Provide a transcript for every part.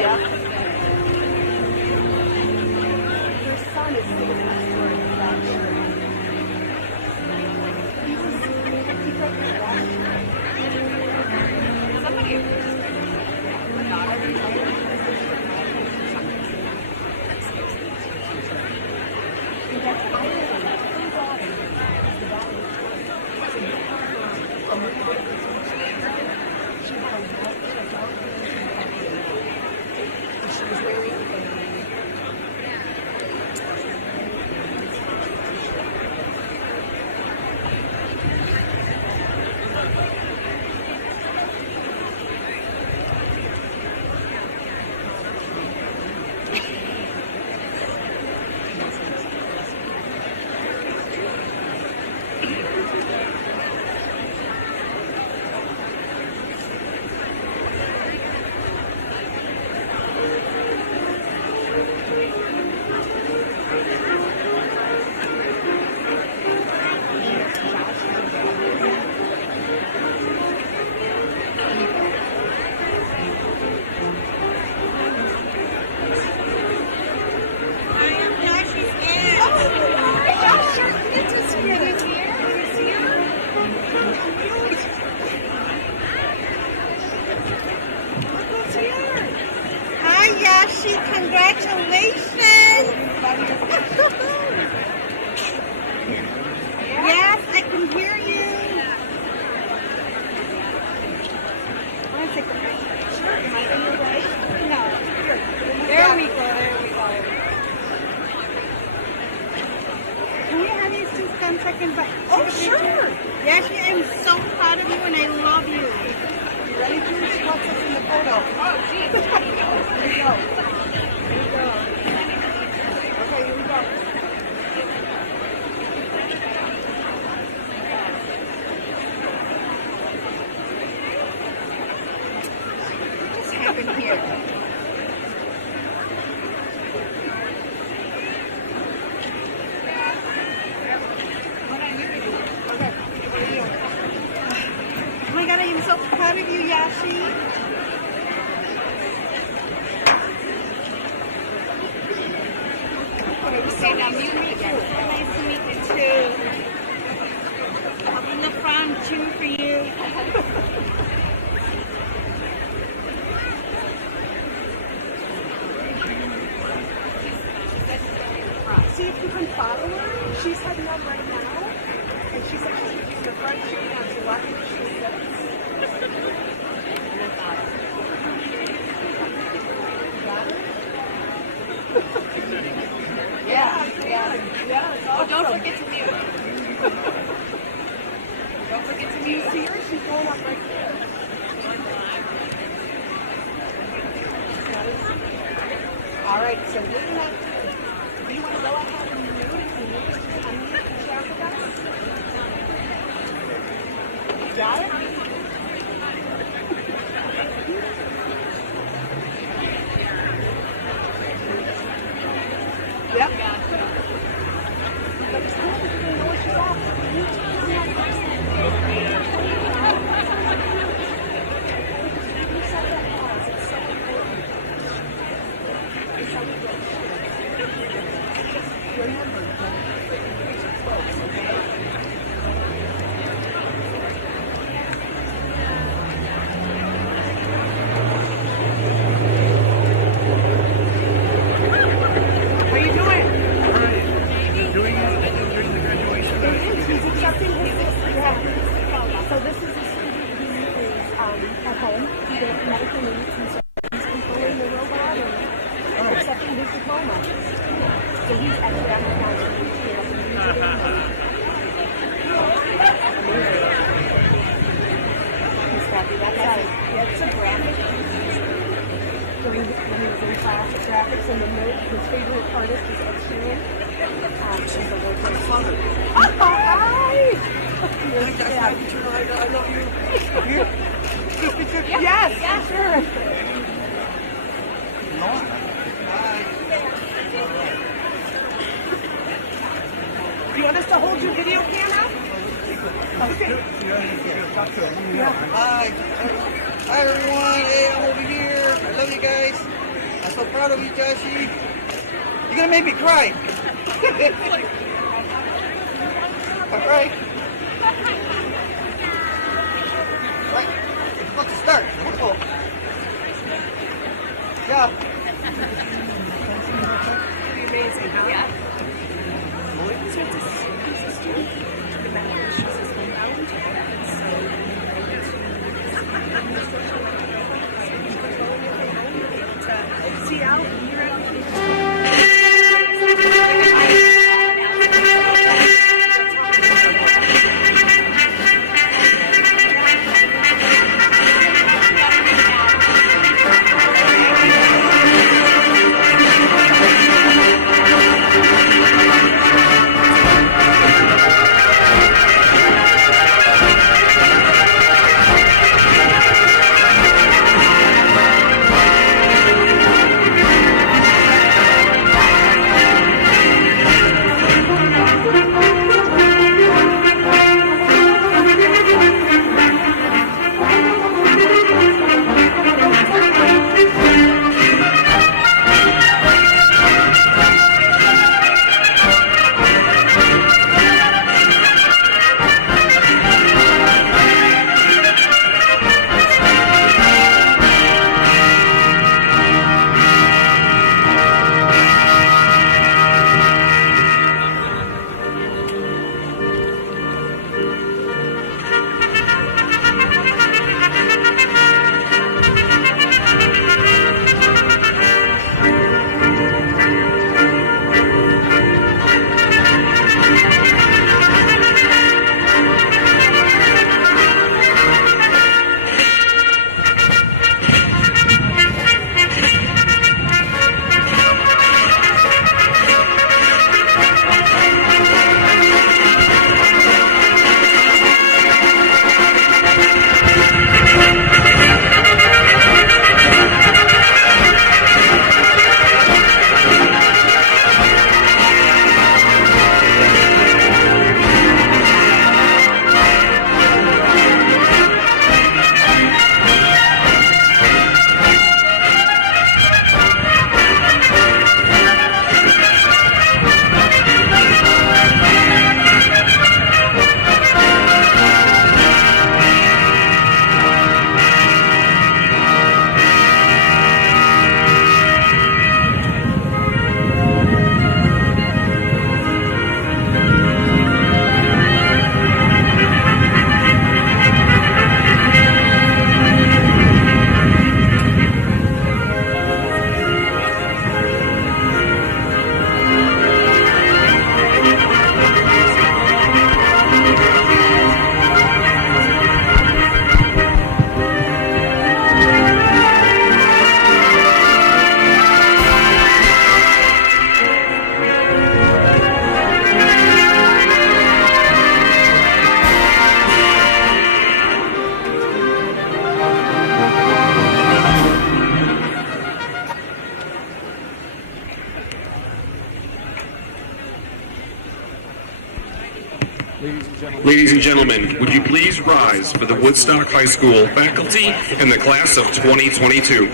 Her son is sitting next to her in the back shirt. He broke his watch. Somebody. She was wearing Congratulations! Yes, I can hear you. I want to take a picture. Sure. Am I in your way? No. Here. There we go. There we go. Can we have you just 10 seconds? Oh, sure. Yes, I am so proud of you and I love you. You ready, Juice? What's us in the photo? Oh, geez. Here we go. Here we go. Okay, here we go. What just happened here? Oh my God, I am so proud of you, Yashi. Okay, now you meet you. Nice to meet you too. Up in the front, cheering for you. See if you can follow her. She's heading up right now. And she's actually in the front seat now, so watch where she sits. Yeah. Oh, don't forget to mute. Don't forget to mute. See her? She's going up right there. All right, so we're going to... Do you want to go ahead and mute if you need to unmute and share with us? Got it? Yep. But it's cool because they know what she's after. Remember, folks, okay? How you doing? Doing it during the graduation. He's accepting his diploma. So this is a student who is at home. He did medical needs, and so he's controlling the robot and accepting his diploma. So he's actually on the council. He's happy. That's a graphic. During when he was in class at graphics, and then his favorite artist is Ed Sheeran. She's a local father. Oh, hi! I know you. Yes, sure. You want us to hold your video camera? Okay. Hi everyone, hey, I'm over here. I love you guys. so proud of you, Jesse. You're gonna make me cry. All right. Right. It's about to start. Oh. Yeah. Pretty amazing, huh? Yeah. So he's a student to the matter. She's his homebound. So see out here. Ladies and gentlemen, would you please rise for the Woodstock High School faculty and the class of 2022.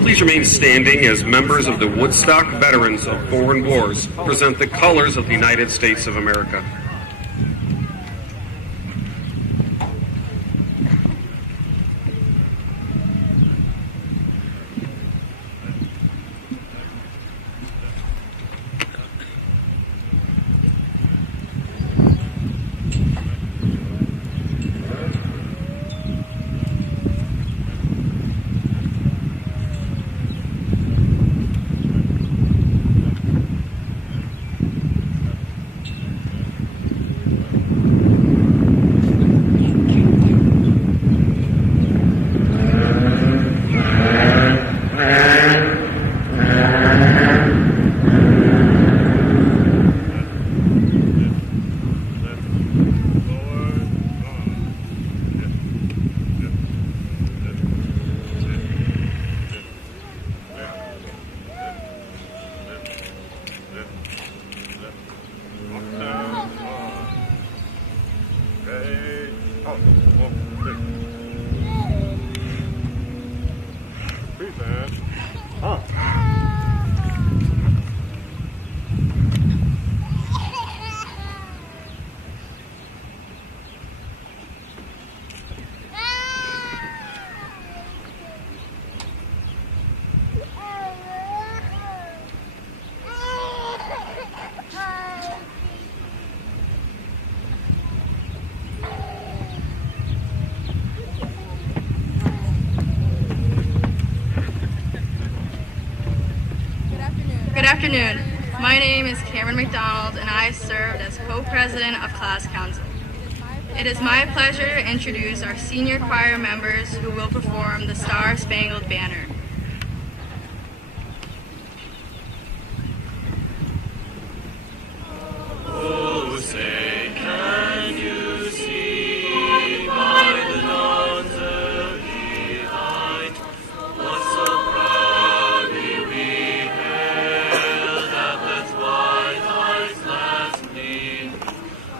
Please remain standing as members of the Woodstock Veterans of Foreign Wars present the colors of the United States of America. Good afternoon. My name is Cameron McDonald and I served as co-president of Class Council. It is my pleasure to introduce our senior choir members who will perform the Star-Spangled Banner. Oh, say, can you see by the dawn's early light what so proudly we hailed at that twilight's last gleam,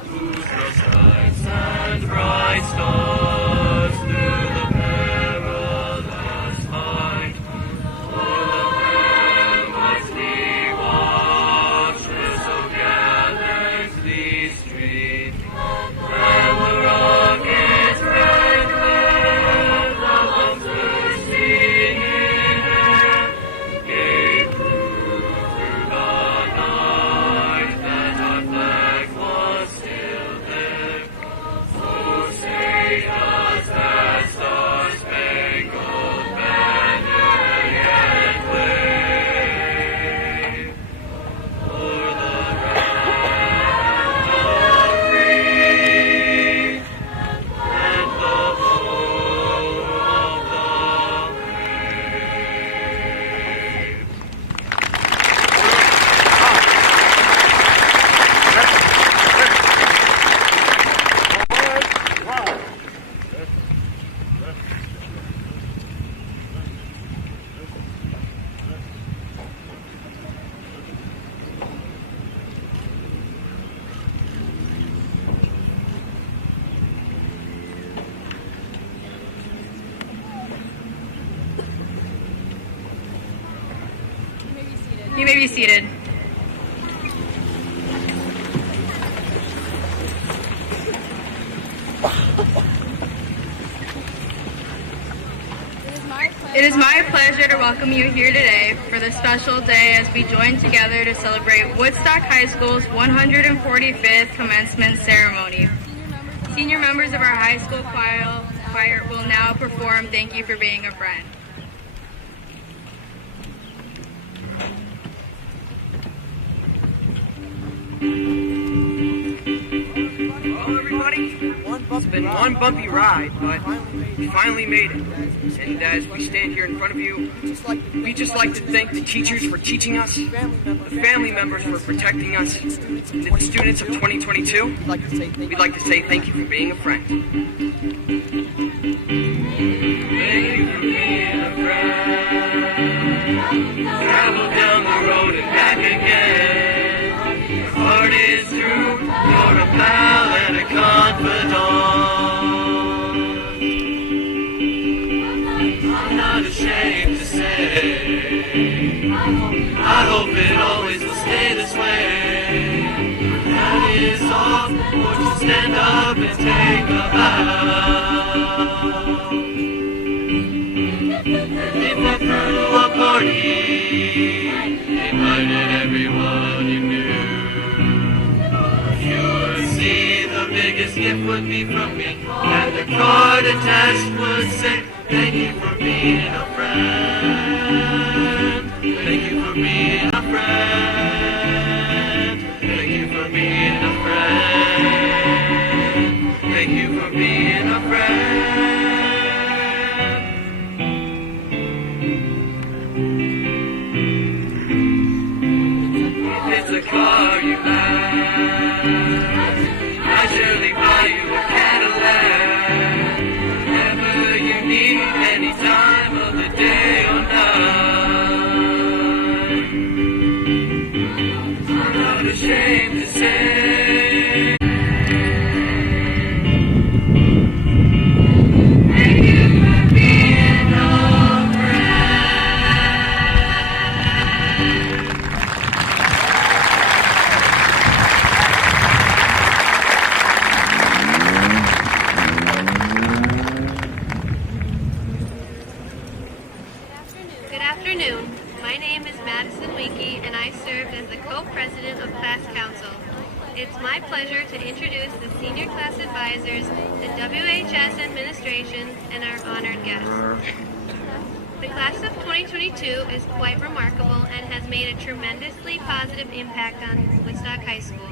whose rose lights and bright stars through the perilous fight, o'er the ramparts we watched were so gallantly streamed, and the rockets' red glare, the lungs bursting in air, gave proof through the night that our flag was still there. So say does that Star-Spangled Banner yet wave o'er the land of free and the home of the brave? You may be seated. It is my pleasure to welcome you here today for this special day as we join together to celebrate Woodstock High School's 145th commencement ceremony. Senior members of our high school choir will now perform Thank You for Being a Friend. Well, everybody, it's been one bumpy ride, but we finally made it. And as we stand here in front of you, we'd just like to thank the teachers for teaching us, the family members for protecting us, and the students of 2022, we'd like to say thank you for being a friend. Thank you for being a friend. Travel down the road and back again. Your heart is true, you're a pal and a confidant. I'm not ashamed to say to take a bow. Before through a party, invited everyone you knew. You would see the biggest gift would be from me, and the card attached would say, thank you for being a friend. Thank you for being a friend. Thank you for being a friend. Thank you for being a friend. If it's a car you like, I'll surely buy you a Cadillac. Whatever you need, any time of the day or night. I'm not ashamed to say, thank you for being a Good afternoon. My name is Madison Winky, and I served as the co-president of Class Council. It's my pleasure to introduce the senior class advisors, the WHS administration, and our honored guests. The class of 2022 is quite remarkable and has made a tremendously positive impact on Woodstock High School.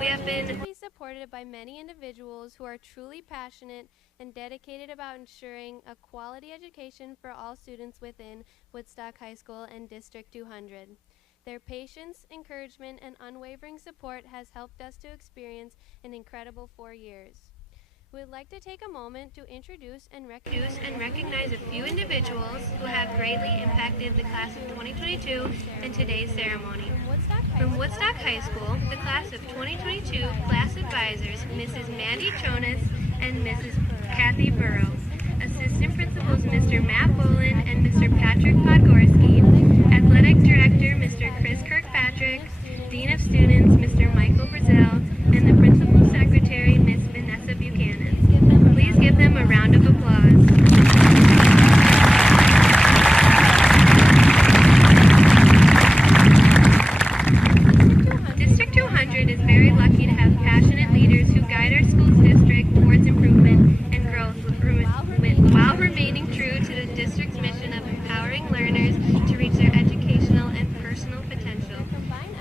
We have been supported by many individuals who are truly passionate and dedicated about ensuring a quality education for all students within Woodstock High School and District 200. Their patience, encouragement, and unwavering support has helped us to experience an incredible 4 years. We would like to take a moment to introduce and recognize a few individuals who have greatly impacted the class of 2022 in today's ceremony. From Woodstock High School, the class of 2022 class advisors, Mrs. Mandy Chonas and Mrs. Kathy Burrow, assistant principals Mr. Matt Bolin and Mr. Patrick Podgorski, athletic director Mr. Chris Kirkpatrick, dean of students Mr. Michael Brazil, and the principal secretary Miss Vanessa Buchanan. Please give them a round of applause. District 200 is very lucky to have passionate leaders who guide our school's district towards improvement and growth while remaining true to the district's mission of empowering learners to reach their educational and personal potential.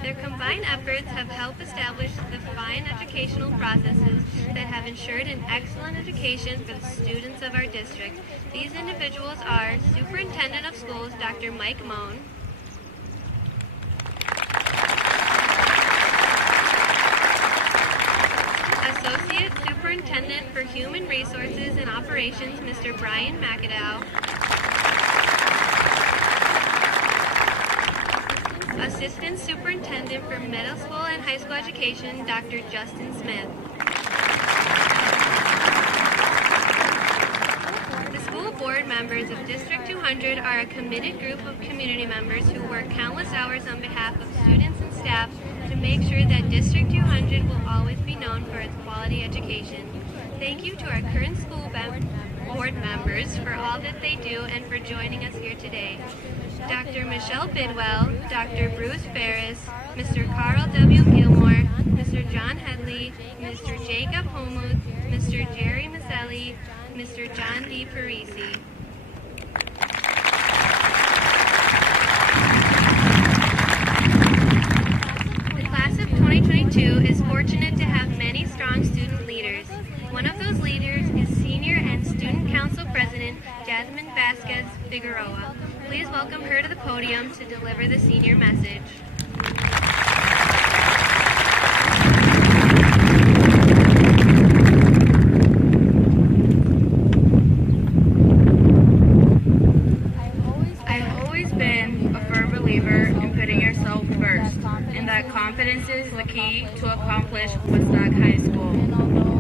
Their combined efforts have helped establish the fine educational processes that have ensured an excellent education for the students of our district. These individuals are Superintendent of Schools, Dr. Mike Moan, Associate Superintendent for Human Resources and Operations, Mr. Brian McAdow, Assistant Superintendent for Middle School and High School Education, Dr. Justin Smith. The school board members of District 200 are a committed group of community members who work countless hours on behalf of students and staff to make sure that District 200 will always be known for its quality education. Thank you to our current school board members for all that they do and for joining us here today. Dr. Michelle Bidwell, Dr. Bruce Ferris, Mr. Carl W. Gilmore, Mr. John Headley, Mr. Jacob Homuth, Mr. Jerry Maselli, Mr. John D. Parisi. The class of 2022 is fortunate to have many strong student leaders. One of those leaders is Senior and Student Council President Jasmine Vasquez Figueroa. Please welcome her to the podium to deliver the senior message. I've always been a firm believer in putting yourself first, and that confidence is the key to accomplish Woodstock High School.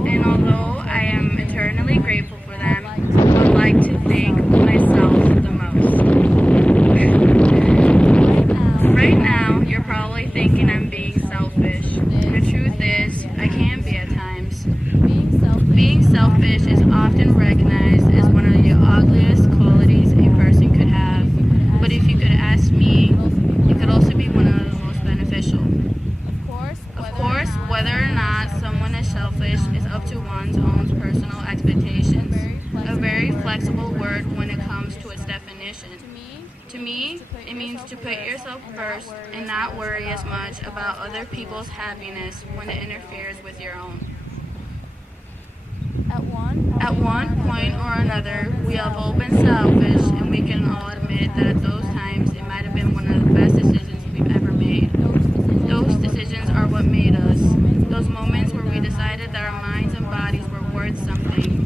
And although I am eternally grateful for them, I would like to thank myself the most. Right now, you're probably thinking I'm being selfish. The truth is, I can be at times. Being selfish single word when it comes to its definition. To me, it means to put yourself first and not worry as much about other people's happiness when it interferes with your own. At one point or another, we have all been selfish, and we can all admit that at those times it might have been one of the best decisions we've ever made. Those decisions are what made us. Those moments where we decided that our minds and bodies were worth something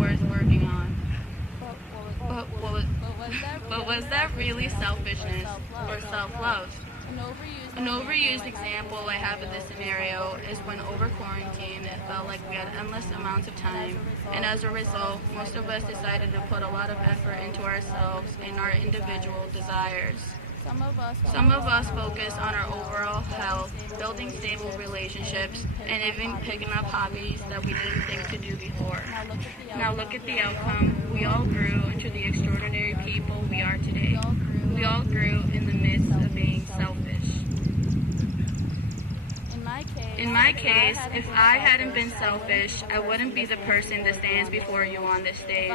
worth working on. But was that really selfishness or self-love? An overused example I have of this scenario is when over quarantine it felt like we had endless amounts of time, and as a result, most of us decided to put a lot of effort into ourselves and our individual desires. Some of us focused on our overall health, building stable relationships, and even picking up hobbies that we didn't think to do before. Now look at the outcome. We all grew into the extraordinary people we are today. We all grew in the midst of being selfish. In my case, if I hadn't been selfish, I wouldn't be the person that stands before you on this stage.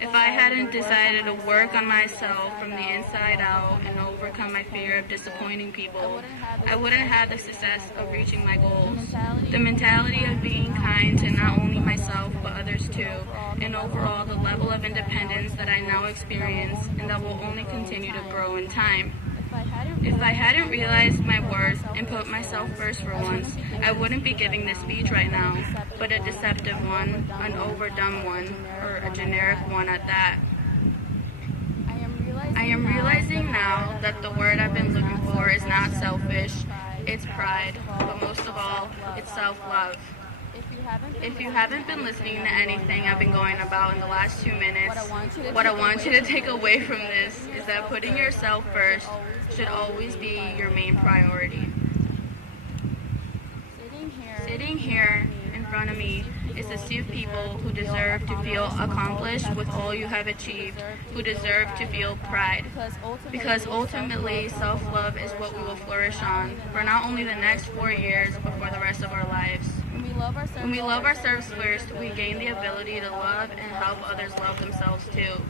If I hadn't decided to work on myself from the inside out and overcome my fear of disappointing people, I wouldn't have the success of reaching my goals. The mentality of being kind to not only myself but others too, and overall the level of independence that I now experience and that will only continue to grow in time. If I hadn't realized my worth and put myself first for once, I wouldn't be giving this speech right now, but a deceptive one, an overdone one, or a generic one at that. I am realizing now that the word I've been looking for is not selfish, it's pride, but most of all, it's self-love. If you haven't been listening to anything I've been going about in the last 2 minutes, what I want you to take away from this is that putting yourself first should always be your main priority. Sitting here in front of me is a few people who deserve to feel accomplished with all you have achieved, who deserve to feel pride. Because ultimately, self-love is what we will flourish on for not only the next 4 years, but for the rest of our lives. When we love ourselves first, we gain the ability to love and help others love themselves too.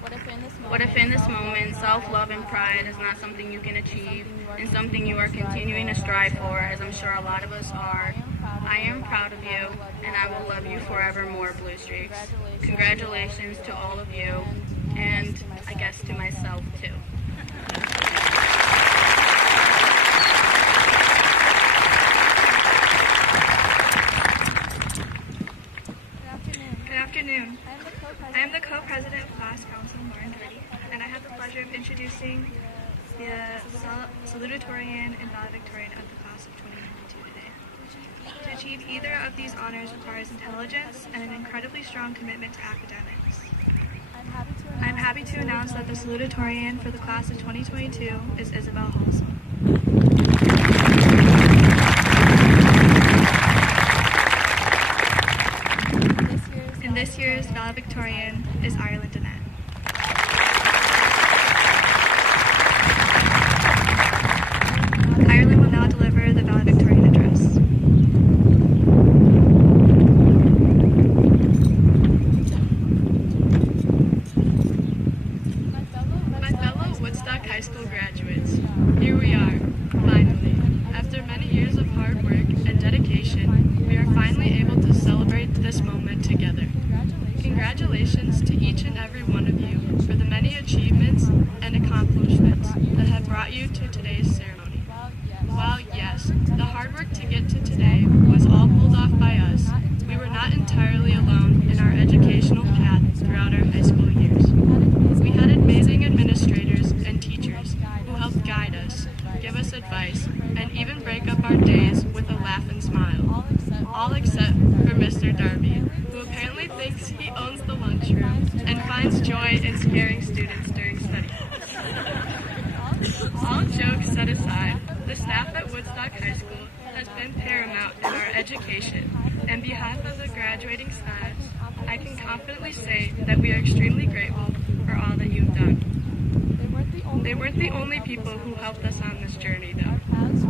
What if in this moment, self-love and pride is not something you can achieve and something you are continuing to strive for, as I'm sure a lot of us are? I am proud of you, and I will love you forevermore, Blue Streaks. Congratulations to all of you, and I guess to myself too. I am the co-president of Class Council, Lauren Doherty, and I have the pleasure of introducing the Salutatorian and Valedictorian of the Class of 2022 today. To achieve either of these honors requires intelligence and an incredibly strong commitment to academics. I'm happy to announce that the Salutatorian for the Class of 2022 is Isabel Halsall. And this year's valedictorian is Ireland Annette. Ireland will now deliver the valedictorian address. My fellow Woodstock High School graduates, here we are, finally. After many years of hard work and dedication, we are finally able to celebrate this moment together. Congratulations to each and every one of you for the many achievements and accomplishments that have brought you to today's ceremony. While yes, the hard work to get to today was all pulled off by us, we were not entirely alone in our educational path throughout our high school years. We had amazing administrators and teachers who helped guide us, give us advice, and even break up our days with a laugh and smile. All except for Mr. Darby, who apparently thinks he owns the lunchroom and finds joy in scaring students during study. All jokes set aside, the staff at Woodstock High School has been paramount in our education. On behalf of the graduating staff, I can confidently say that we are extremely grateful for all that you've done. They weren't the only people who helped us on this journey, though.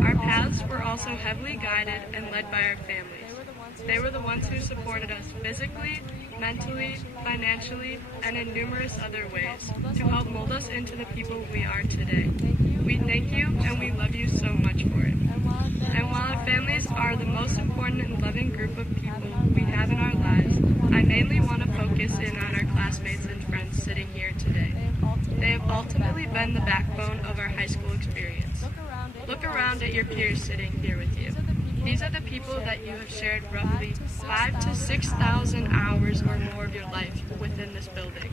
Our paths were also heavily guided and led by our families. They were the ones who supported us physically, mentally, financially, and in numerous other ways to help mold us into the people we are today. We thank you and we love you so much for it. And while our families are the most important and loving group of people we have in our lives, I mainly want to focus in on our classmates and friends sitting here today. They have ultimately been the backbone of our high school experience. Look around at your peers sitting here with you. These are the people that you have shared roughly 5,000 to 6,000 hours or more of your life within this building,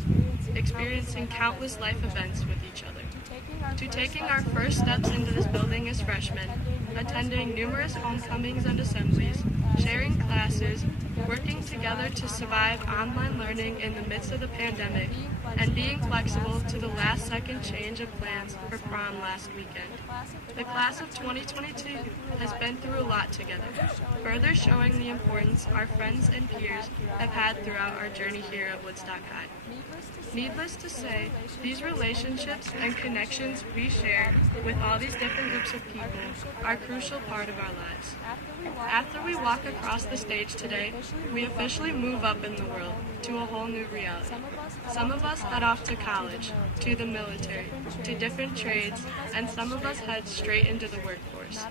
experiencing countless life events with each other. To taking our first steps into this building as freshmen, attending numerous homecomings and assemblies, sharing classes, working together to survive online learning in the midst of the pandemic, and being flexible to the last-second change of plans for prom last weekend. The class of 2022 has been through a lot together, further showing the importance our friends and peers have had throughout our journey here at Woodstock High. Needless to say, these relationships and connections we share with all these different groups of people are a crucial part of our lives. After we walk across the stage today, we officially move up in the world to a whole new reality. Some of us head off to college, to the military, to different trades, and some of us head straight into the workforce.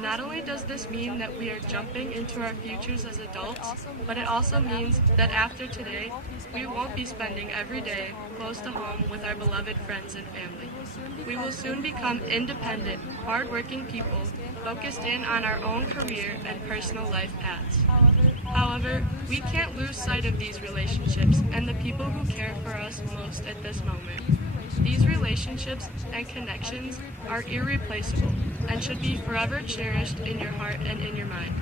Not only does this mean that we are jumping into our futures as adults, but it also means that after today, we won't be spending every day close to home with our beloved friends and family. We will soon become independent, hard-working people focused in on our own career and personal life paths. However, we can't lose sight of these relationships and the people who care for us most at this moment. These relationships and connections are irreplaceable and should be forever cherished in your heart and in your mind.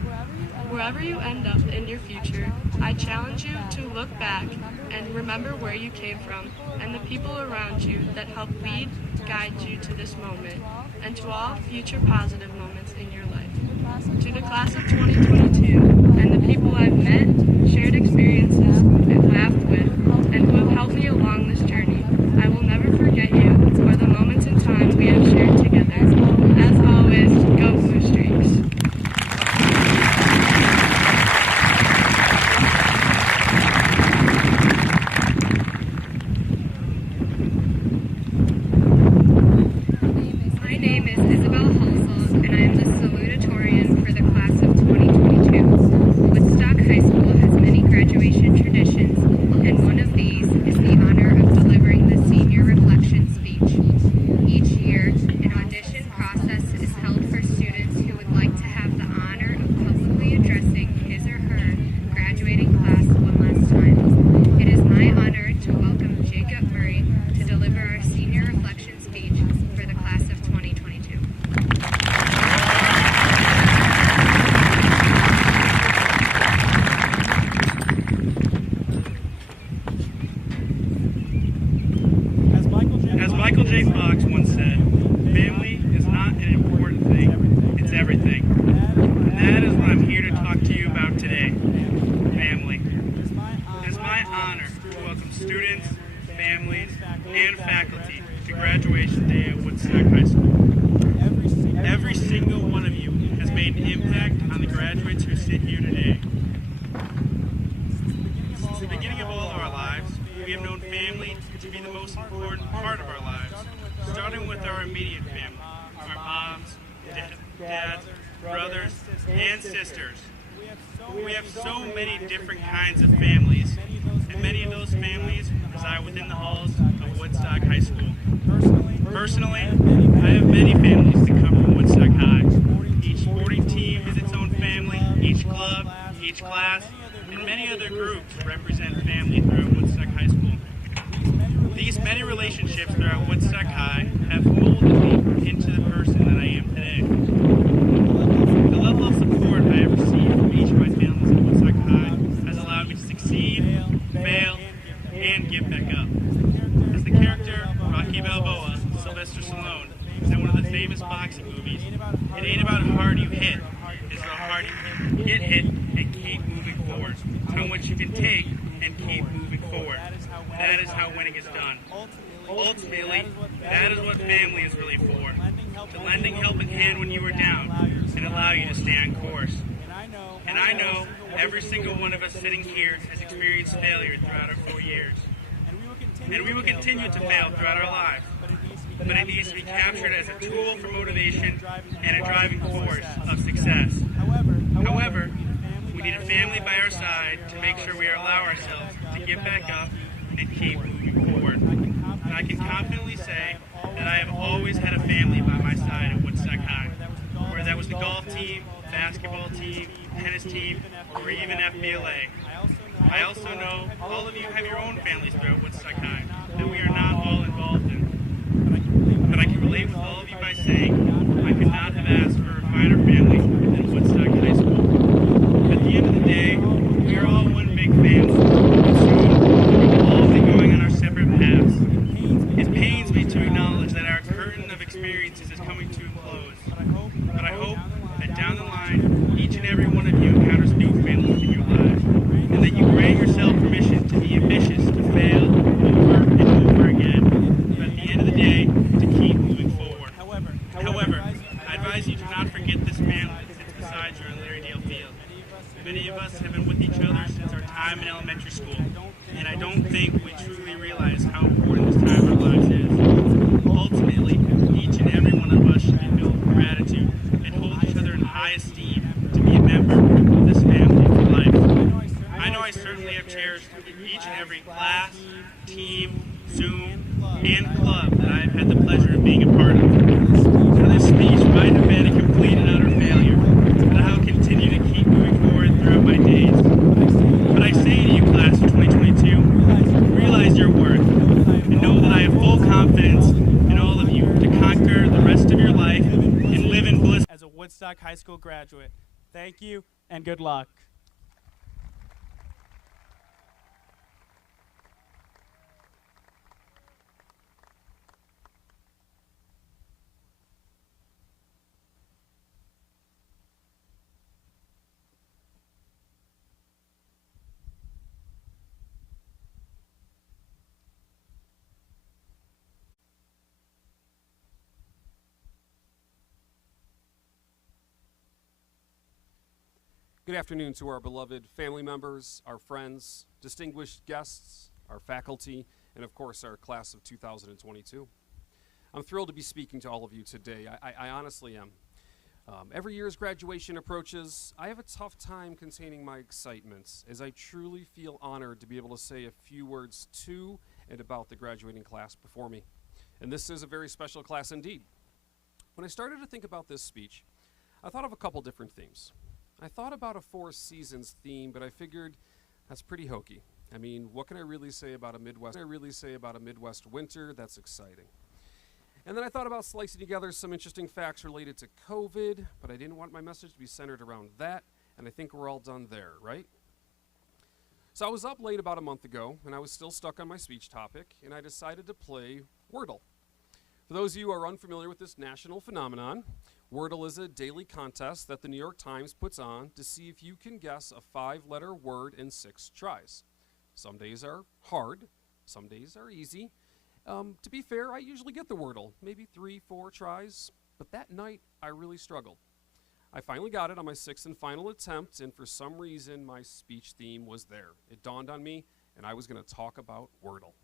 Wherever you end up in your future, I challenge you to look back and remember where you came from and the people around you that helped lead, guide you to this moment, and to all future positive moments in your life. To the class of 2022 and the people I've met, shared experiences, and laughed with, and who have helped me along this journey, I will never forget you or the moments in time we have shared together. As always, go Blue Streaks. My name is Isabel Halsall, and I am the Salutatorian for the class of 2022. Woodstock High School has many graduation traditions, and one of these is the honor of delivering the senior reflection speech. Each year, an audition process is held for students who would like to have the honor of publicly addressing his or her graduating class one last time. It is my honor to welcome Jacob Murray to deliver our senior reflection speech for the class of 2022. As Michael J. Fox once said, family is not an important thing, it's everything. And that is what I'm here to talk to you about today, family. It is my honor to welcome students, families, and faculty to graduation day at Woodstock High School. Every single one of you has made an impact on the graduates who sit here today. Since the beginning of all of our lives, we have known family to be the most important part of our lives, starting with our immediate family, our moms, dads, brothers, and sisters. We have so many different kinds of families, and many of those families reside within the halls of Woodstock High School. Personally, I have many families that come from Woodstock High. Each sporting team has its own family, each club, each class, and many other groups represent family throughout Woodstock High School. These many relationships throughout Woodstock High have molded me into the person that I am today. The level of support I have received from each of my families at Woodstock High has allowed me to succeed, fail, and get back up. As the character Rocky Balboa, Sylvester Stallone, is in one of the famous boxing movies, it ain't about how hard you hit, it's how hard you can get hit and keep moving forward. It's how much you can take and keep moving forward. That is how winning is done. Ultimately, that is what family is really for. To lending helping hand when you are down and allow you to stay on course. And And I know every single one of us sitting here has experienced failure throughout our 4 years. And we will continue to fail throughout our lives. But it needs to be captured as a tool for motivation and a driving force of success. However, we need a family by our side to make sure we allow ourselves to get back up and keep moving forward. And I can confidently say that I have always had a family by my side at Woodstock High, whether that was the golf team, basketball team, tennis team, or even FBLA. I also know all of you have your own families throughout Woodstock High that we are not all involved in. But I can relate with all of you by saying I could not have asked for a finer family than Woodstock High School. At the end of the day, we are all one big family, and soon we will all be going on our separate paths. It pains me to acknowledge that our curtain of experiences is coming to a close. But I hope that down the line, each and every one of you encounters new families in your lives, and that you grant yourself permission to be ambitious, to fail over and over again, but at the end of the day, to keep moving forward. However, I advise you to not forget this family that sits beside you on Larry Dale Field. Many of us have been with each other since our time in elementary school, and I don't think we truly realize how important this time of our lives is. Ultimately, each and every one of us should be filled with gratitude and hold each other in high esteem to be a member of this family for life. I know I certainly have cherished each and every class, team, Zoom, and club that I have had the pleasure of being a part of. Now, this speech might have been a complete and utter failure, but I'll continue to keep moving forward throughout my days. But I say to you, class of 2022, realize your worth, and know that I have full confidence in all of you to conquer the rest of your life and live in bliss as a Woodstock High School graduate. Thank you, and good luck. Good afternoon to our beloved family members, our friends, distinguished guests, our faculty, and of course our class of 2022. I'm thrilled to be speaking to all of you today. I honestly am. Every year as graduation approaches, I have a tough time containing my excitement, as I truly feel honored to be able to say a few words to and about the graduating class before me. And this is a very special class indeed. When I started to think about this speech, I thought of a couple different themes. I thought about a Four Seasons theme, but I figured that's pretty hokey. I mean, what can I really say about a Midwest winter that's exciting? And then I thought about slicing together some interesting facts related to COVID, but I didn't want my message to be centered around that, and I think we're all done there, right? So I was up late about a month ago, and I was still stuck on my speech topic, and I decided to play Wordle. For those of you who are unfamiliar with this national phenomenon, Wordle is a daily contest that the New York Times puts on to see if you can guess a 5-letter word in 6 tries. Some days are hard, some days are easy. To be fair, I usually get the Wordle, maybe 3-4 tries, but that night I really struggled. I finally got it on my 6th and final attempt, and for some reason my speech theme was there. It dawned on me, and I was going to talk about Wordle.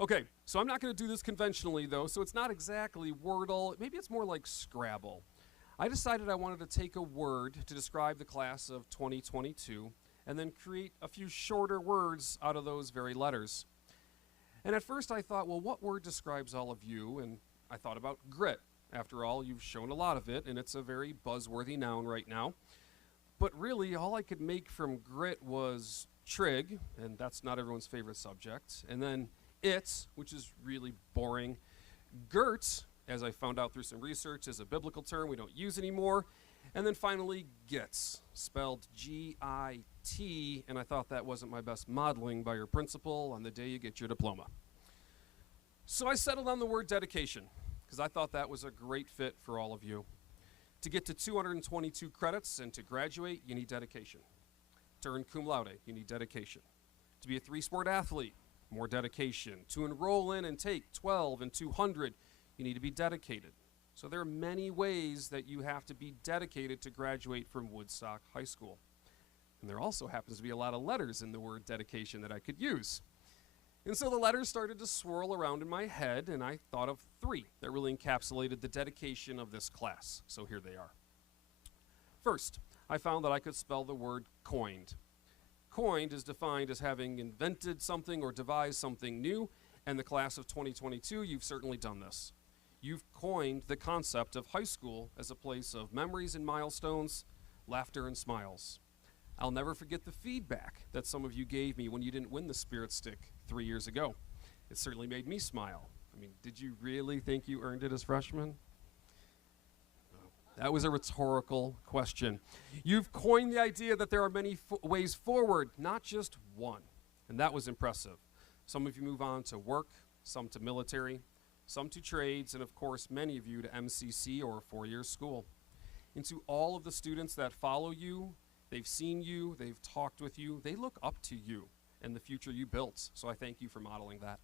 Okay, so I'm not going to do this conventionally, though, so it's not exactly Wordle. Maybe it's more like Scrabble. I decided I wanted to take a word to describe the class of 2022 and then create a few shorter words out of those very letters. And at first I thought, well, what word describes all of you? And I thought about grit. After all, you've shown a lot of it, and it's a very buzzworthy noun right now. But really, all I could make from grit was trig, and that's not everyone's favorite subject, and then it, which is really boring. Girt, as I found out through some research, is a biblical term we don't use anymore. And then finally, gits, spelled G-I-T, and I thought that wasn't my best modeling by your principal on the day you get your diploma. So I settled on the word dedication, because I thought that was a great fit for all of you. To get to 222 credits and to graduate, you need dedication. To earn cum laude, you need dedication. To be a 3-sport athlete, more dedication. To enroll in and take 12 and 200, you need to be dedicated. So there are many ways that you have to be dedicated to graduate from Woodstock High School. And there also happens to be a lot of letters in the word dedication that I could use. And so the letters started to swirl around in my head, and I thought of 3 that really encapsulated the dedication of this class. So here they are. First, I found that I could spell the word coined. Coined is defined as having invented something or devised something new, and the class of 2022, you've certainly done this. You've coined the concept of high school as a place of memories and milestones, laughter and smiles. I'll never forget the feedback that some of you gave me when you didn't win the Spirit Stick 3 years ago. It certainly made me smile. I mean, did you really think you earned it as freshmen? That was a rhetorical question. You've coined the idea that there are many ways forward, not just one. And that was impressive. Some of you move on to work, some to military, some to trades, and of course, many of you to MCC or a 4-year school. And to all of the students that follow you, they've seen you, they've talked with you, they look up to you and the future you built. So I thank you for modeling that.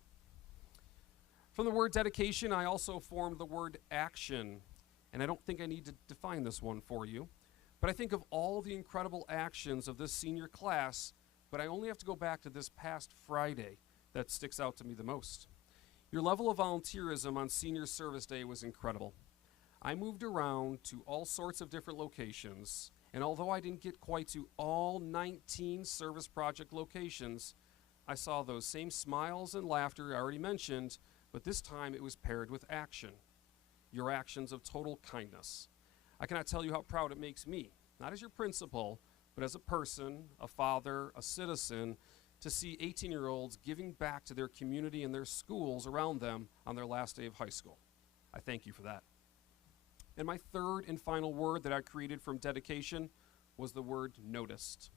From the word dedication, I also formed the word action. And I don't think I need to define this one for you, but I think of all the incredible actions of this senior class, but I only have to go back to this past Friday that sticks out to me the most. Your level of volunteerism on Senior Service Day was incredible. I moved around to all sorts of different locations, and although I didn't get quite to all 19 service project locations, I saw those same smiles and laughter I already mentioned, but this time it was paired with action. Your actions of total kindness. I cannot tell you how proud it makes me, not as your principal, but as a person, a father, a citizen, to see 18-year-olds giving back to their community and their schools around them on their last day of high school. I thank you for that. And my third and final word that I created from dedication was the word noticed.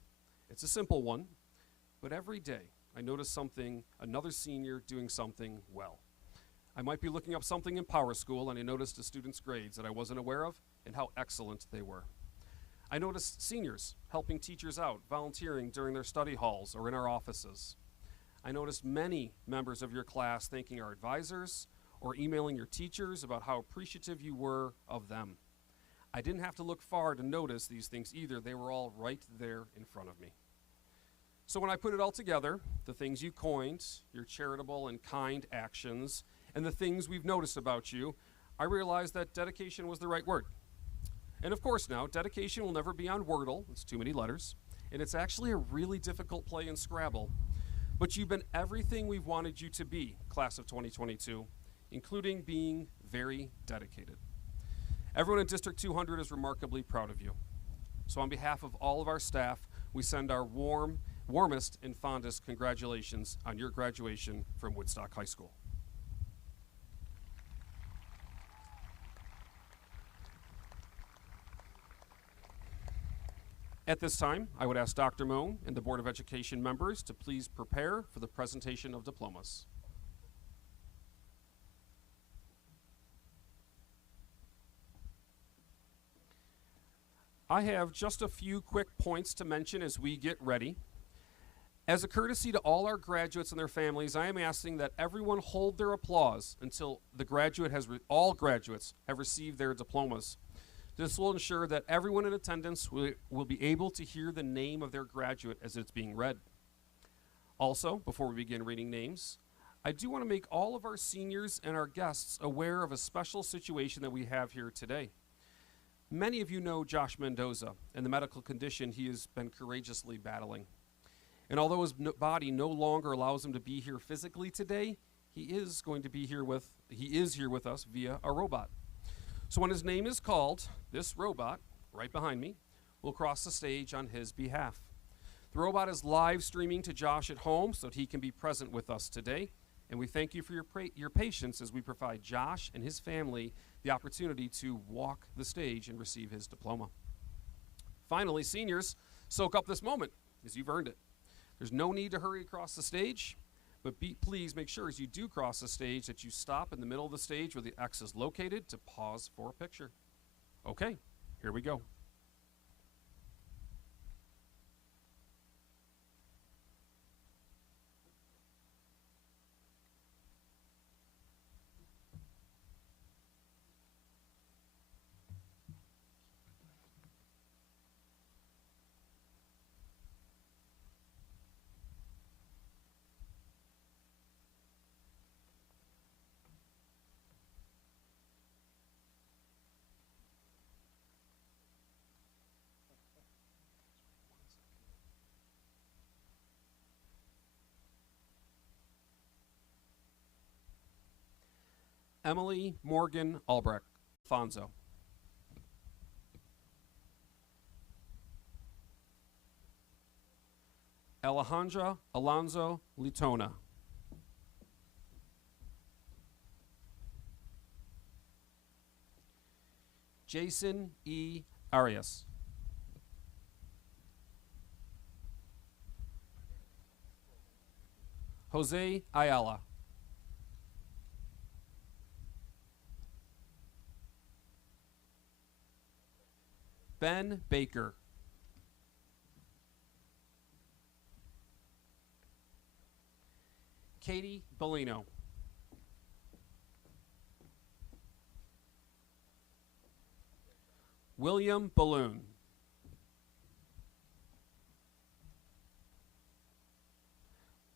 It's a simple one, but every day I notice something, another senior doing something well. I might be looking up something in Power School and I noticed a student's grades that I wasn't aware of and how excellent they were. I noticed seniors helping teachers out, volunteering during their study halls or in our offices. I noticed many members of your class thanking our advisors or emailing your teachers about how appreciative you were of them. I didn't have to look far to notice these things either. They were all right there in front of me. So when I put it all together, the things you coined, your charitable and kind actions, and the things we've noticed about you, I realized that dedication was the right word. And of course now, dedication will never be on Wordle, it's too many letters, and it's actually a really difficult play in Scrabble. But you've been everything we've wanted you to be, class of 2022, including being very dedicated. Everyone in District 200 is remarkably proud of you. So on behalf of all of our staff, we send our warmest and fondest congratulations on your graduation from Woodstock High School. At this time, I would ask Dr. Moan and the Board of Education members to please prepare for the presentation of diplomas. I have just a few quick points to mention as we get ready. As a courtesy to all our graduates and their families, I am asking that everyone hold their applause until all graduates have received their diplomas. This will ensure that everyone in attendance will be able to hear the name of their graduate as it's being read. Also, before we begin reading names, I do want to make all of our seniors and our guests aware of a special situation that we have here today. Many of you know Josh Mendoza and the medical condition he has been courageously battling. And although his body no longer allows him to be here physically today, he is here with us via a robot. So when his name is called, this robot, right behind me, will cross the stage on his behalf. The robot is live streaming to Josh at home so that he can be present with us today. And we thank you for your patience as we provide Josh and his family the opportunity to walk the stage and receive his diploma. Finally, seniors, soak up this moment as you've earned it. There's no need to hurry across the stage, but please make sure as you do cross the stage that you stop in the middle of the stage where the X is located to pause for a picture. Okay, here we go. Emily Morgan Albrecht, Alfonso. Alejandra Alonso Litona. Jason E. Arias. Jose Ayala. Ben Baker. Katie Bellino. William Balloon.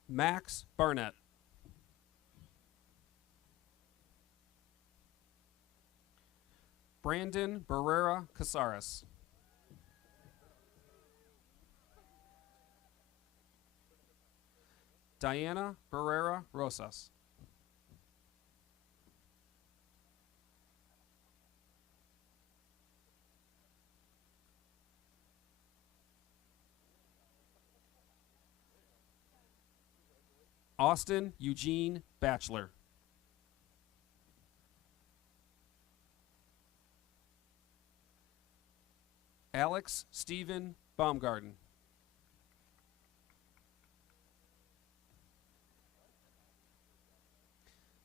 Max Barnett. Brandon Barrera Casares. Diana Barrera Rosas. Austin Eugene Batchelor. Alex Stephen Baumgarten.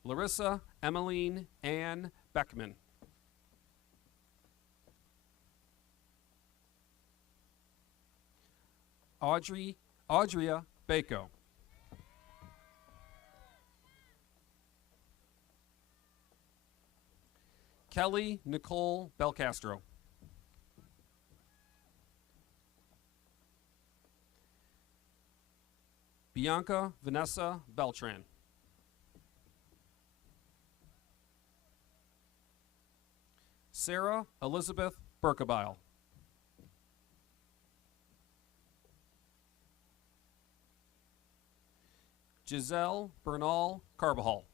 Larissa Emmeline Ann Beckman. Audria Bako. Kelly Nicole Belcastro. Bianca Vanessa Beltran. Sarah Elizabeth Berkebile. Giselle Bernal Carbajal.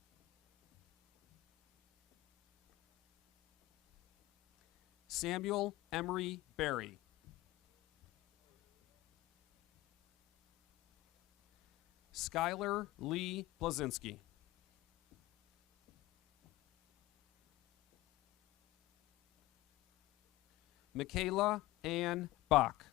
Samuel Emery Berry. Skylar Lee Blazinski. Michaela Ann Bach.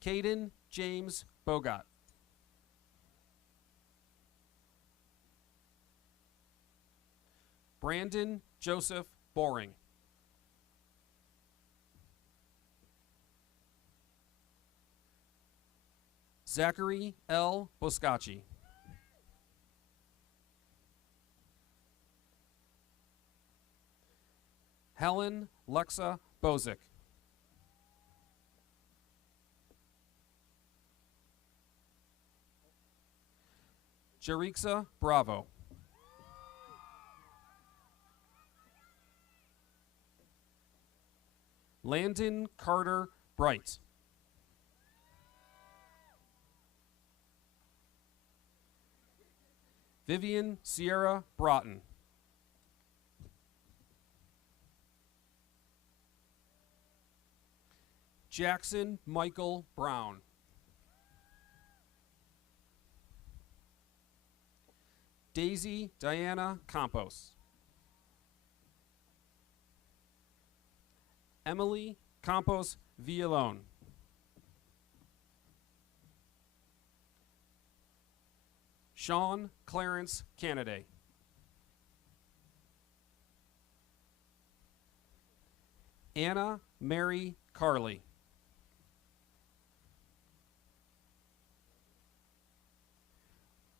Caden James Bogot. Brandon Joseph Boring. Zachary L. Boscacci. Helen Lexa Bozick. Jerixa Bravo. Landon Carter Bright. Vivian Sierra Broughton. Jackson Michael Brown. Daisy Diana Campos. Emily Campos Villalone. Sean Clarence Canaday. Anna Mary Carley.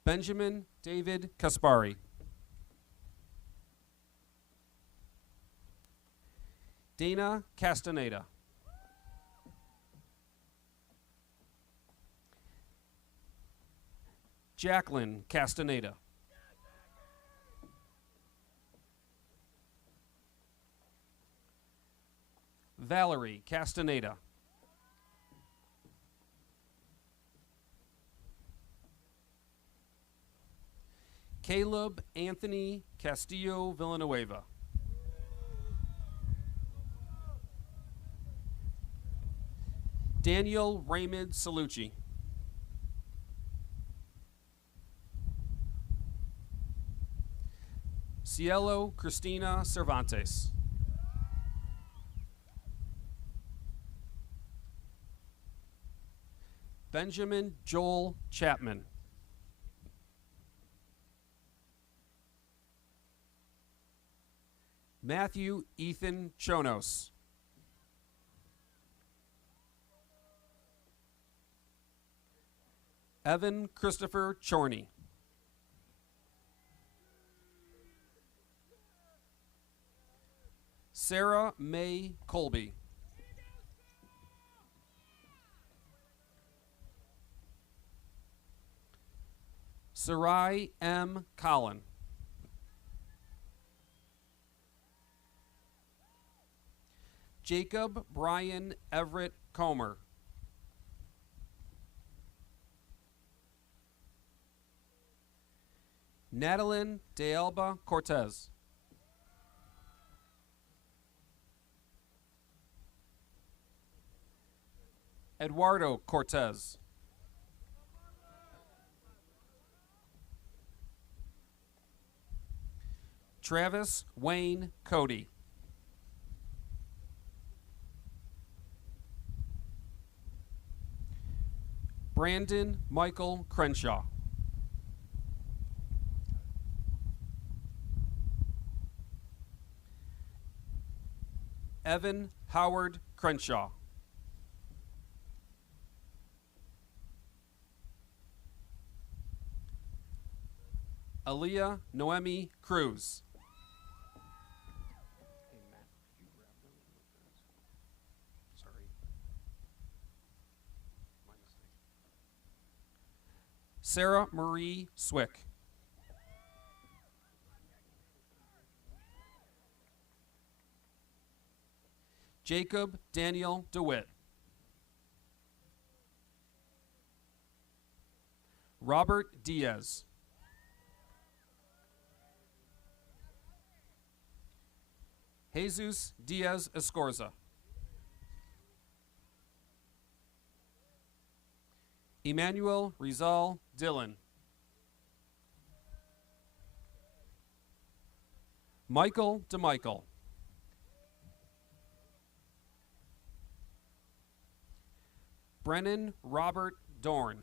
Benjamin David Kaspari. Dana Castaneda. Jacqueline Castaneda. Valerie Castaneda. Caleb Anthony Castillo Villanueva. Daniel Raymond Salucci. Cielo Cristina Cervantes. Benjamin Joel Chapman. Matthew Ethan Chonos. Evan Christopher Chorney. Sarah May Colby. Sarai M. Collin. Jacob Brian Everett Comer. Nadalyn DeAlba Cortez. Eduardo Cortez. Travis Wayne Cody. Brandon Michael Crenshaw. Evan Howard Crenshaw. Aaliyah Noemi Cruz. Sarah Marie Swick. Jacob Daniel DeWitt. Robert Diaz. Jesus Diaz Escorza. Emmanuel Rizal Dillon. Michael DeMichael. Brennan Robert Dorn.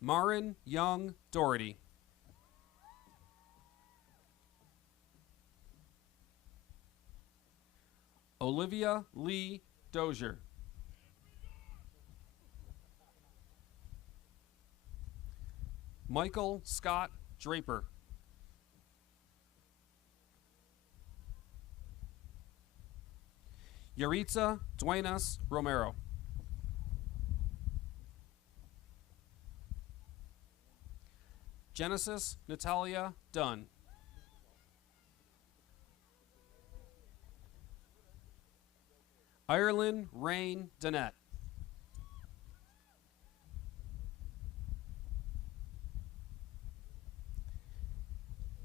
Marin Young Doherty. Olivia Lee Dozier. Michael Scott Draper. Yaritza Duenas Romero. Genesis Natalia Dunn. Ireland Rain Danette.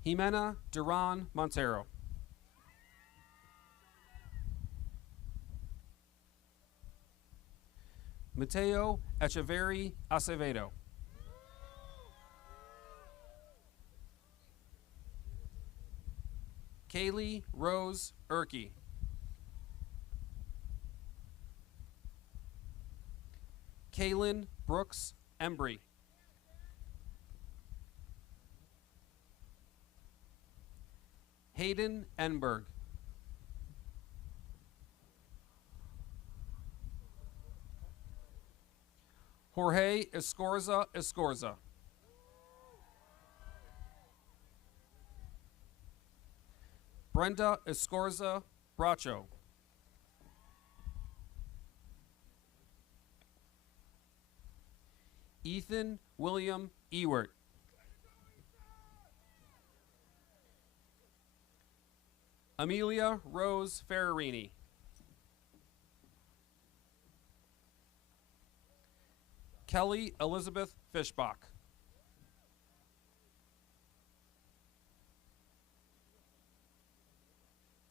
Jimena Duran Montero. Mateo Echeverri Acevedo. Kaylee Rose Erkey. Kaylin Brooks Embry. Hayden Enberg. Jorge Escorza Escorza. Brenda Escorza Bracho. Ethan William Ewert. Amelia Rose Ferrarini. Kelly Elizabeth Fishbach.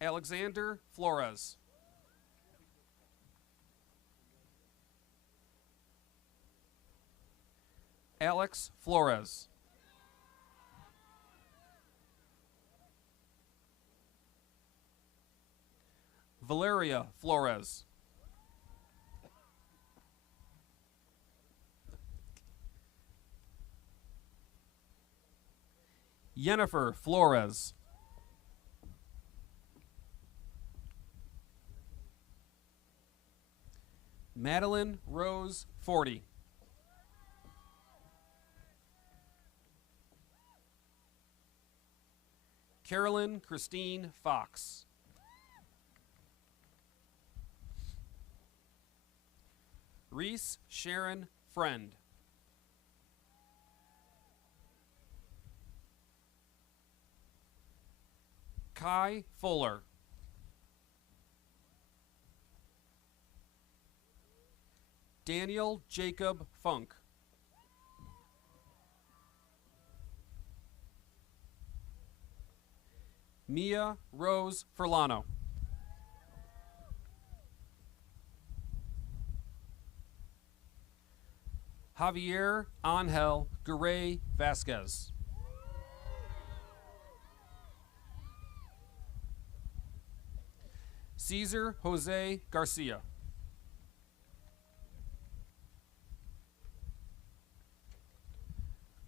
Alexander Flores. Alex Flores. Valeria Flores. Jennifer Flores. Madeline Rose Forty. Carolyn Christine Fox. Reese Sharon Friend. Kai Fuller. Daniel Jacob Funk. Mia Rose Furlano. Javier Angel Garay Vasquez. Cesar Jose Garcia.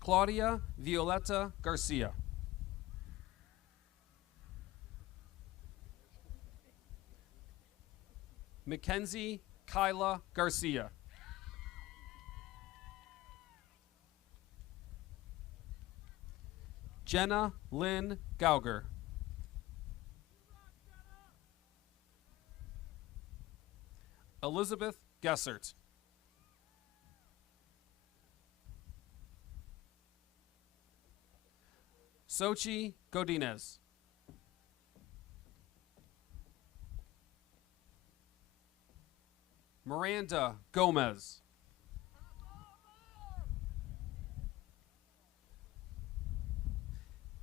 Claudia Violeta Garcia. Mackenzie Kyla Garcia. Jenna Lynn Gauger. Elizabeth Gessert. Sochi Godinez. Miranda Gomez.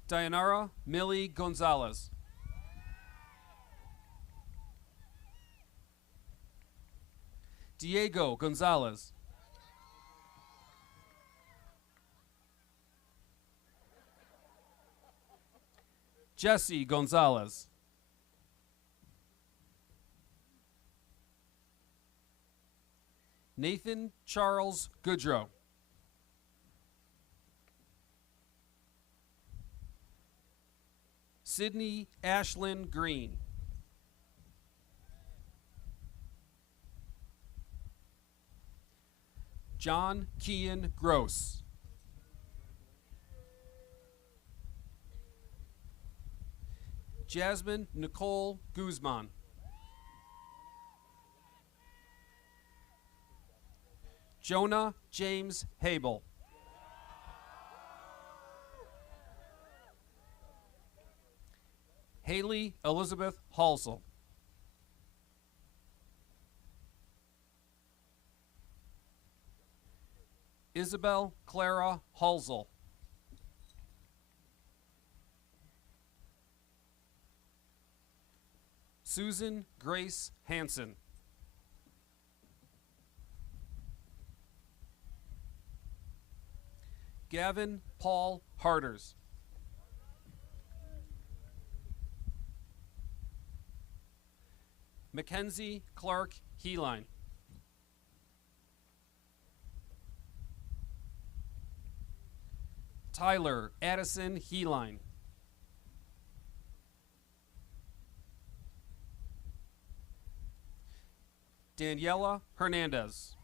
Dayanara Millie Gonzalez. Diego Gonzalez. Jesse Gonzalez. Nathan Charles Goodrow. Sydney Ashlyn Green. John Kean Gross. Jasmine Nicole Guzman. Jonah James Habel. Haley Elizabeth Halsell. Isabel Clara Halsell. Susan Grace Hansen. Gavin Paul Harders. Mackenzie Clark Heeline. Tyler Addison Heeline. Daniela Hernandez.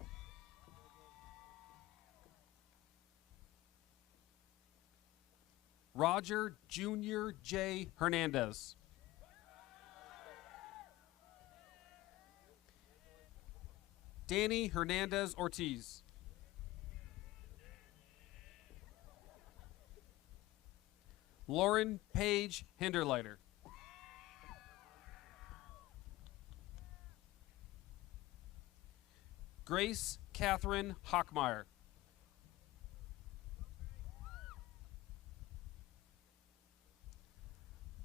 Roger Jr. J. Hernandez. Danny Hernandez Ortiz. Lauren Page Hinderleiter. Grace Catherine Hockmeyer.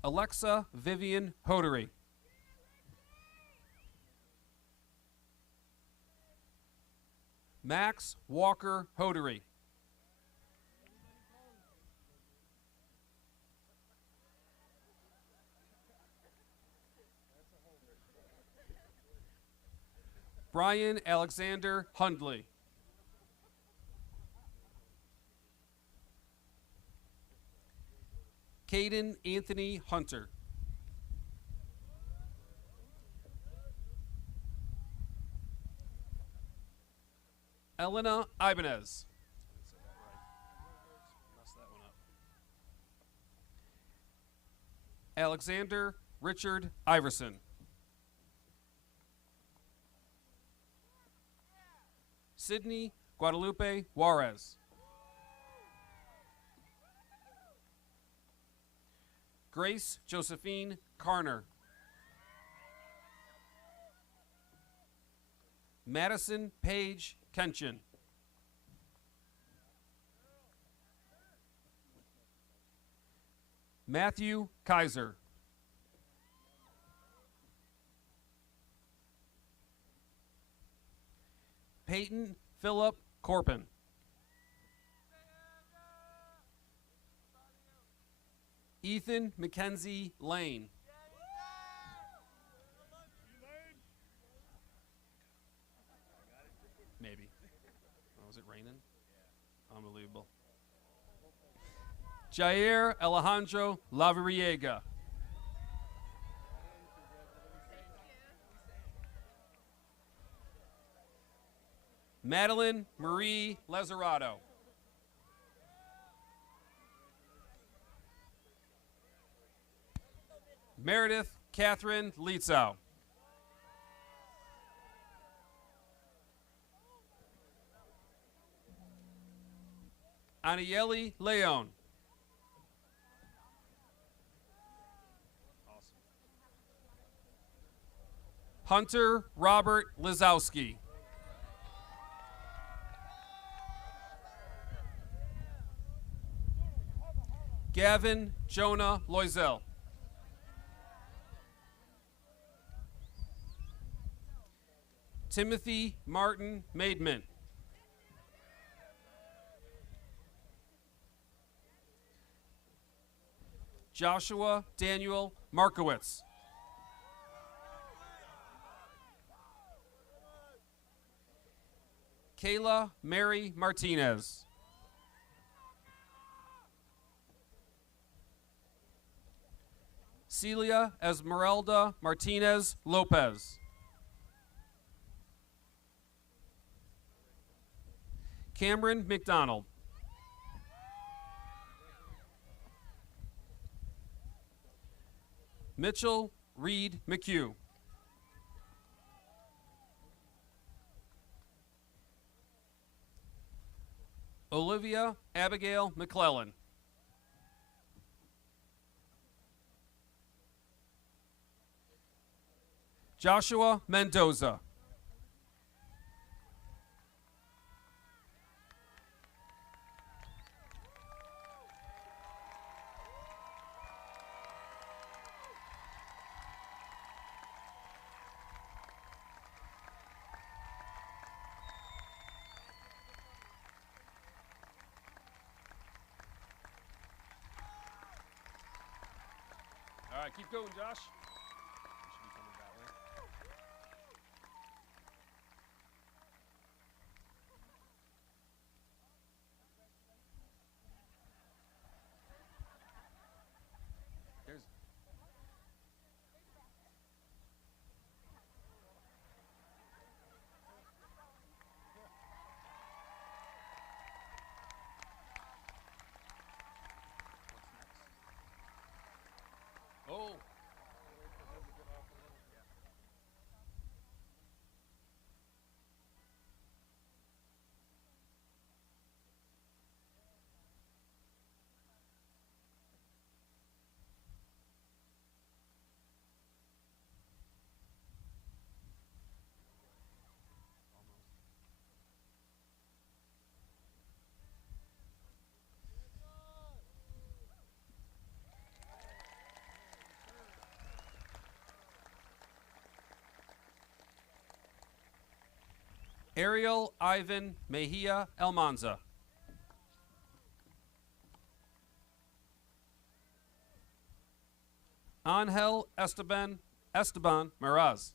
Alexa Vivian Hodery. Max Walker Hodery. Brian Alexander Hundley. Caden Anthony Hunter. Elena Ibanez. Alexander Richard Iverson. Sydney Guadalupe Juarez. Grace Josephine Carner. Madison Paige Kenshin. Matthew Kaiser. Peyton Philip Corpin. Ethan Mackenzie Lane. Maybe. Oh, was it raining? Unbelievable. Jair Alejandro Lavariega. Madeline Marie Lazarato. Meredith Catherine Lietzau. Anieli Leon. Hunter Robert Lizowski. Gavin Jonah Loisel. Timothy Martin Maidman. Joshua Daniel Markowitz. Kayla Mary Martinez. Celia Esmeralda Martinez Lopez. Cameron McDonald. Mitchell Reed McHugh. Olivia Abigail McClellan. Joshua Mendoza. All right, keep going, Josh. Oh. Ariel Ivan Mejia Almanza. Angel Esteban Meraz.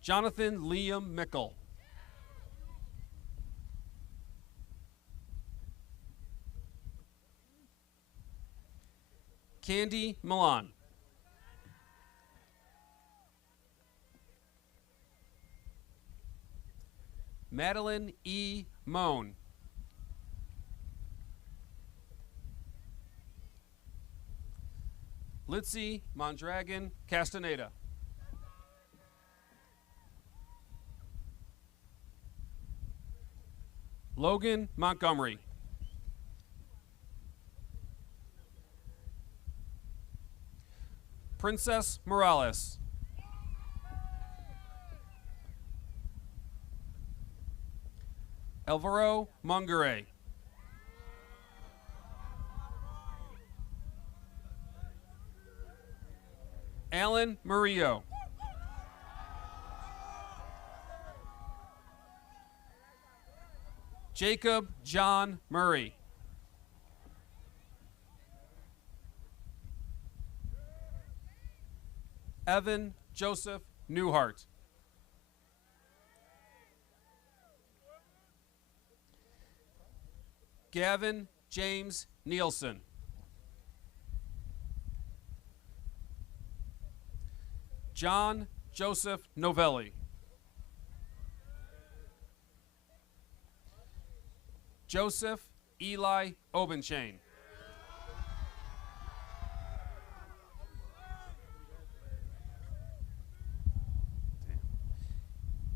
Jonathan Liam Mickle. Candy Milan. Madeline E. Moan. Litzy Mondragon Castaneda. Logan Montgomery. Princess Morales. Alvaro Mungere. Alan Murillo. Jacob John Murray. Evan Joseph Newhart. Gavin James Nielsen. John Joseph Novelli. Joseph Eli Obenchain.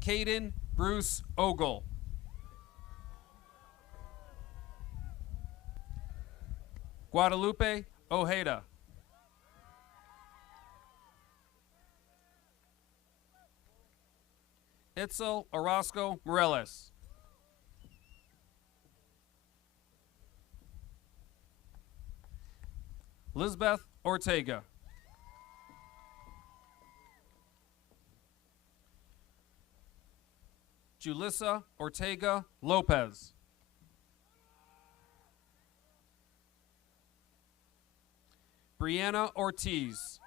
Caden Bruce Ogle. Guadalupe Ojeda. Itzel Orozco Morales. Lisbeth Ortega. Julissa Ortega Lopez. Brianna Ortiz.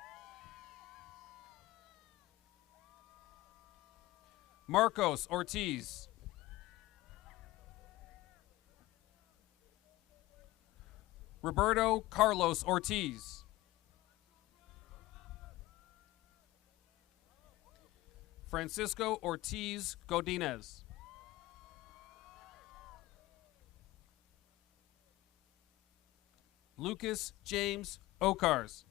Marcos Ortiz. Roberto Carlos Ortiz. Francisco Ortiz Godinez. Lucas James Okars.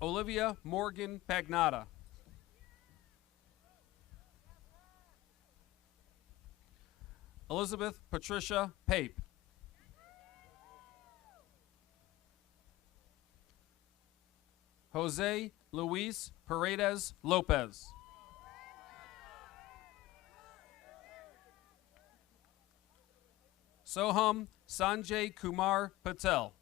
Olivia Morgan Pagnata. Elizabeth Patricia Pape. Jose Luis Paredes Lopez. Soham Sanjay Kumar Patel.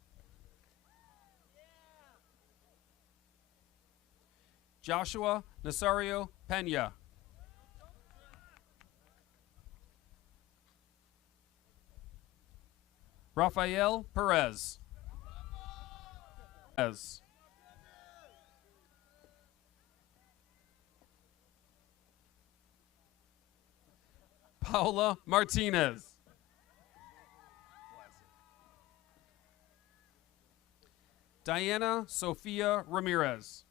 Joshua Nasario Pena. Rafael Perez. Paula Martinez. Diana Sofia Ramirez.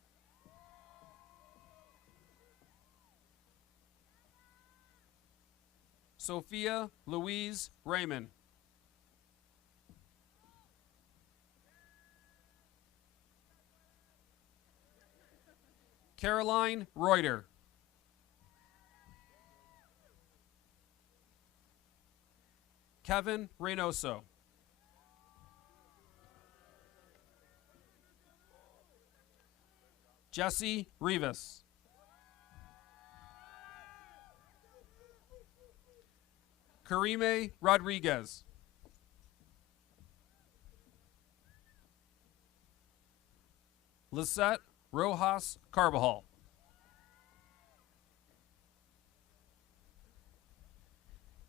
Sophia Louise Raymond. Caroline Reuter. Kevin Reynoso. Jesse Rivas. Karime Rodriguez. Lisette Rojas Carbajal.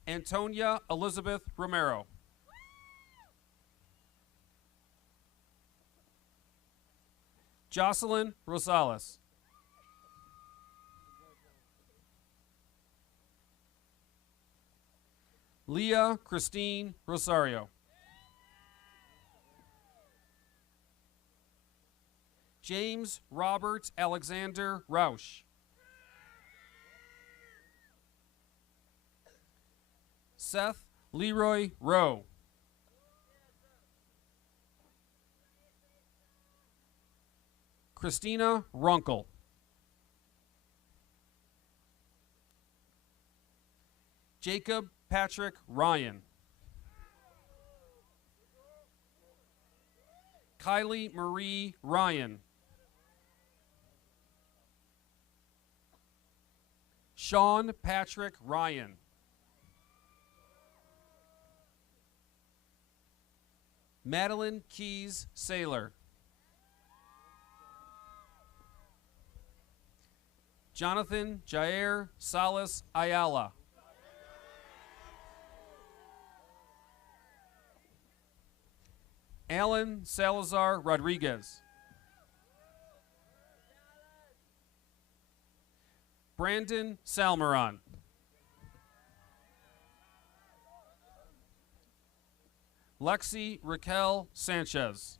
Antonia Elizabeth Romero. Jocelyn Rosales. Leah Christine Rosario. James Robert Alexander Rausch. Seth Leroy Rowe. Christina Runkle. Jacob Patrick Ryan. Kylie Marie Ryan. Sean Patrick Ryan. Madeline Keys Saylor. Jonathan Jair Salas Ayala. Alan Salazar Rodriguez. Brandon Salmeron. Lexi Raquel Sanchez.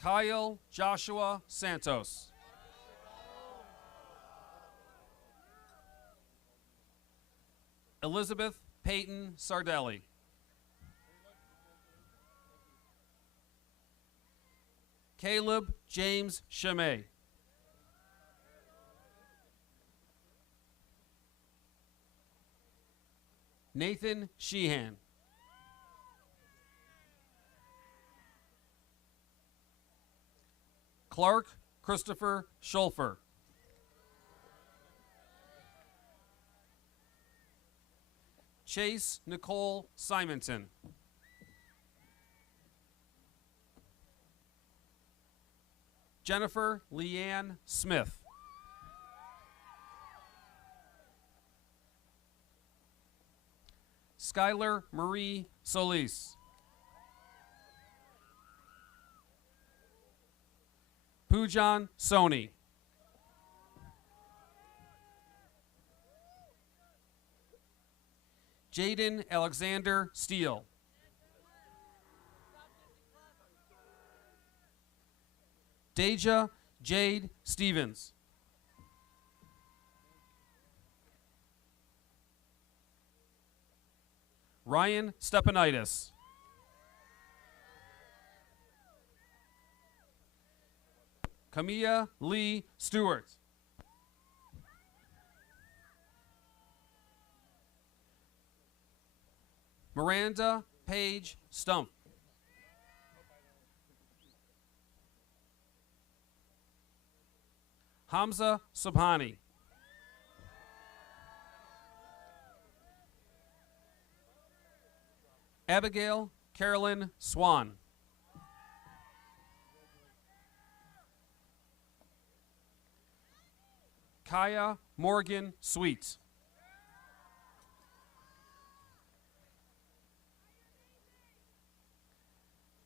Kyle Joshua Santos. Elizabeth Peyton Sardelli. Caleb James Chimay. Nathan Sheehan. Clark Christopher Schulfer. Chase Nicole Simonton. Jennifer Leanne Smith. Skylar Marie Solis. Pujan Soni. Jaden Alexander Steele. Deja Jade Stevens. Ryan Stepanitis. Camilla Lee Stewart. Miranda Page Stump. Hamza Subhani. Abigail Carolyn Swan. Kaya Morgan Sweet.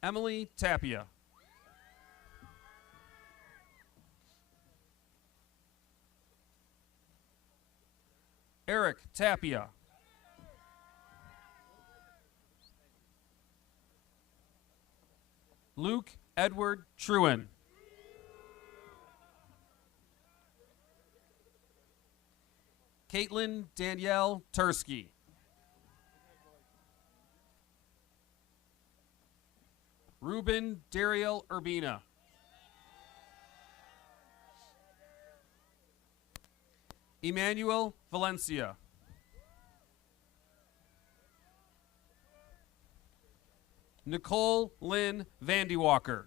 Emily Tapia. Eric Tapia. Luke Edward Truen. Caitlin Danielle Tursky. Ruben Dariel Urbina. Emmanuel Valencia. Nicole Lynn Vandywalker.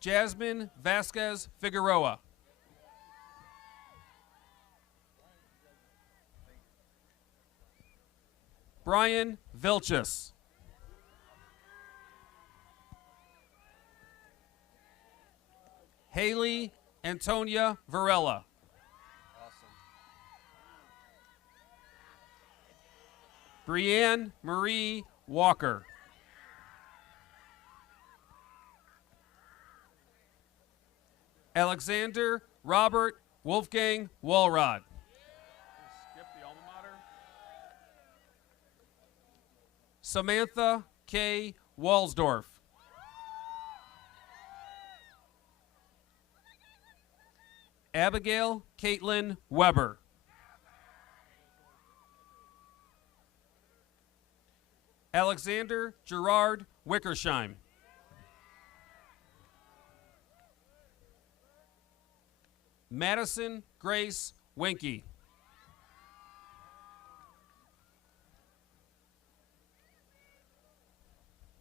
Jasmine Vasquez Figueroa. Brian Vilchis. Haley Antonia Varela. Brianne Marie Walker. Alexander Robert Wolfgang Walrod. Skip the alma mater. Samantha K. Walsdorf. Abigail Caitlin Weber. Alexander Gerard Wickersheim. Madison Grace Winky.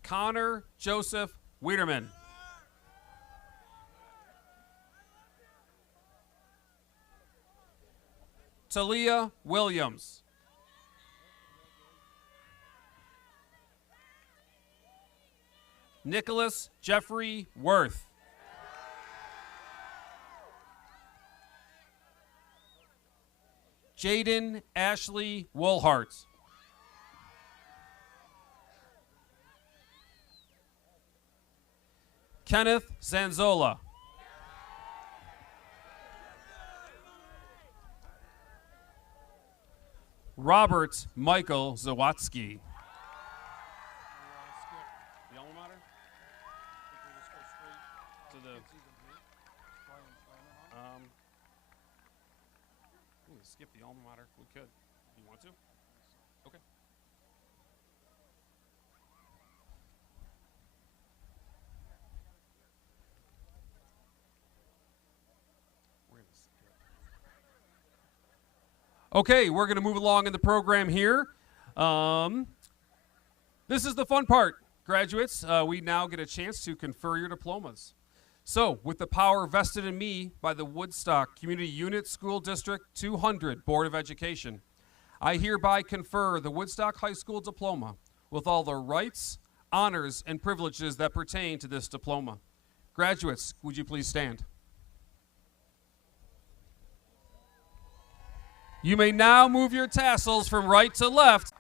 Connor Joseph Wiederman. Talia Williams. Nicholas Jeffrey Worth. Jaden Ashley Woolhart. Kenneth Zanzola. Robert Michael Zawatsky. The alma mater? To the skip the alma mater. We could. You want to? Okay. Okay, we're going to move along in the program here. This is the fun part, graduates. We now get a chance to confer your diplomas. So, with the power vested in me by the Woodstock Community Unit School District 200 Board of Education, I hereby confer the Woodstock High School Diploma with all the rights, honors, and privileges that pertain to this diploma. Graduates, would you please stand? You may now move your tassels from right to left